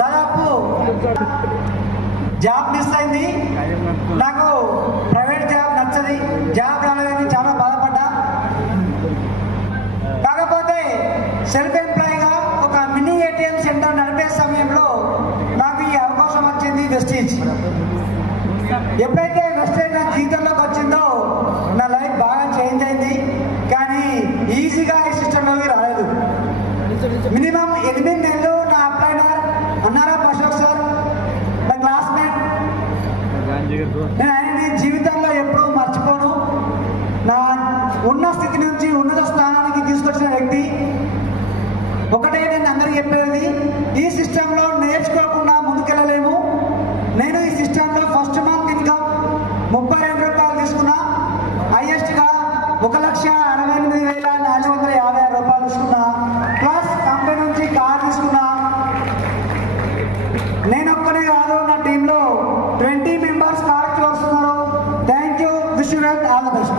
దాదాపు job miss అయింది. నాకు ప్రైవేట్ జాబ్ నచ్చది, జాబ్ రాలేదని చాలా బాధపడ్డా. కాకపోతే సెల్ఫ్ ఎంప్లాయీగా ఒక మినీ ఏటీఎం సెంటర్ నడిపే సమయంలో నాకు ఈ అవకాశం వచ్చింది వెస్టీజ్. ఎప్పుడైతే వెస్టీజ్ నా జీవితంలోకి వచ్చిందో నా లైఫ్ బాగా చేంజ్ అయింది. కానీ ఈజీగా ఈ సిస్టంలోకి రాలేదు. మినిమం 8 నెలలు నా అప్లైనర్ అన్నారా అశోక్ సార్, నా క్లాస్మేట్. నేను ఆయన జీవితంలో ఎప్పుడూ మర్చిపోను. నా ఉన్న స్థితి నుంచి ఉన్నత స్థానానికి తీసుకొచ్చిన వ్యక్తి. ఒకటే నేను అందరికీ చెప్పేది, ఈ సిస్టంలో నేర్చుకోకుండా ముందుకెళ్ళలేము. నేను ఈ సిస్టంలో ఫస్ట్ మంత్ ఇన్కమ్ 32 రూపాయలు తీసుకున్నా. హైయెస్ట్గా 1,68,456 రూపాయలు తీసుకున్నా. ప్లస్ కంపెనీ నుంచి కార్ తీసుకున్నా. నేను ఒక్కనే కాదు, నా టీంలో 20 మెంబర్స్ కార్కి వస్తున్నారు. Thank you. Wish you all the best.